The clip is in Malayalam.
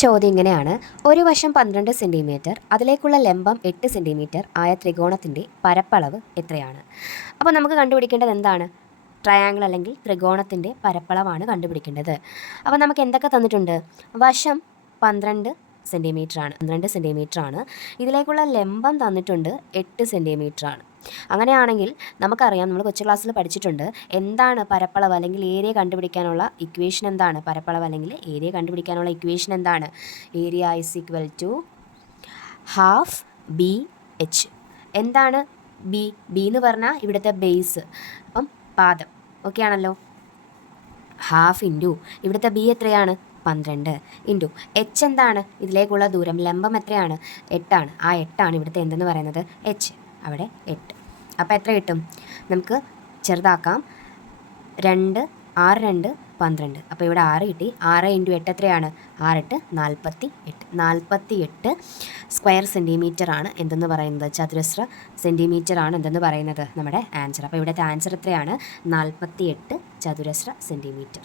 ചോദ്യം ഇങ്ങനെയാണ്. ഒരു വശം 12 സെൻറ്റിമീറ്റർ, അതിലേക്കുള്ള ലംബം 8 സെൻറ്റിമീറ്റർ ആയ ത്രികോണത്തിൻ്റെ പരപ്പളവ് എത്രയാണ്? അപ്പോൾ നമുക്ക് കണ്ടുപിടിക്കേണ്ടത് എന്താണ്? ട്രയാങ്കിൾ അല്ലെങ്കിൽ ത്രികോണത്തിൻ്റെ പരപ്പളവാണ് കണ്ടുപിടിക്കേണ്ടത്. അപ്പോൾ നമുക്ക് എന്തൊക്കെ തന്നിട്ടുണ്ട്? വശം 12 സെൻറ്റിമീറ്റർ ആണ്. ഇതിലേക്കുള്ള ലംബം തന്നിട്ടുണ്ട് 8 സെൻറ്റിമീറ്റർ ആണ്. അങ്ങനെയാണെങ്കിൽ നമുക്കറിയാം, നമ്മൾ കൊച്ചു ക്ലാസ്സിൽ പഠിച്ചിട്ടുണ്ട്, എന്താണ് പരപ്പളവ് അല്ലെങ്കിൽ ഏരിയ കണ്ടുപിടിക്കാനുള്ള ഇക്വേഷൻ എന്താണ്? പരപ്പളവ് അല്ലെങ്കിൽ ഏരിയ കണ്ടുപിടിക്കാനുള്ള ഇക്വേഷൻ എന്താണ്? Area is equal to half b h. എന്താണ് ബി? ബി എന്ന് പറഞ്ഞാൽ ഇവിടുത്തെ ബേസ്, അപ്പം പാദം. ഓക്കെ ആണല്ലോ. ഹാഫ് ഇൻറ്റു ഇവിടുത്തെ ബി എത്രയാണ്? 12 ഇൻറ്റു എച്ച് എന്താണ്? ഇതിലേക്കുള്ള ദൂരം, ലംബം എത്രയാണ്? 8 ആ 8 ഇവിടുത്തെ എന്തെന്ന് പറയുന്നത്? എച്ച്. അവിടെ 8. അപ്പോൾ എത്ര കിട്ടും? നമുക്ക് ചെറുതാക്കാം. 2 6 2 12. അപ്പോൾ ഇവിടെ 6 കിട്ടി. 6 ഇൻറ്റു 8 എത്രയാണ്? 6 8 48 സ്ക്വയർ സെൻറ്റിമീറ്റർ ആണ് എന്തെന്ന് പറയുന്നത്? ചതുരശ്ര സെൻറ്റിമീറ്റർ ആണ് എന്തെന്ന് പറയുന്നത്? നമ്മുടെ ആൻസർ. അപ്പോൾ ഇവിടുത്തെ ആൻസർ എത്രയാണ്? 48 ചതുരശ്ര സെൻറ്റിമീറ്റർ.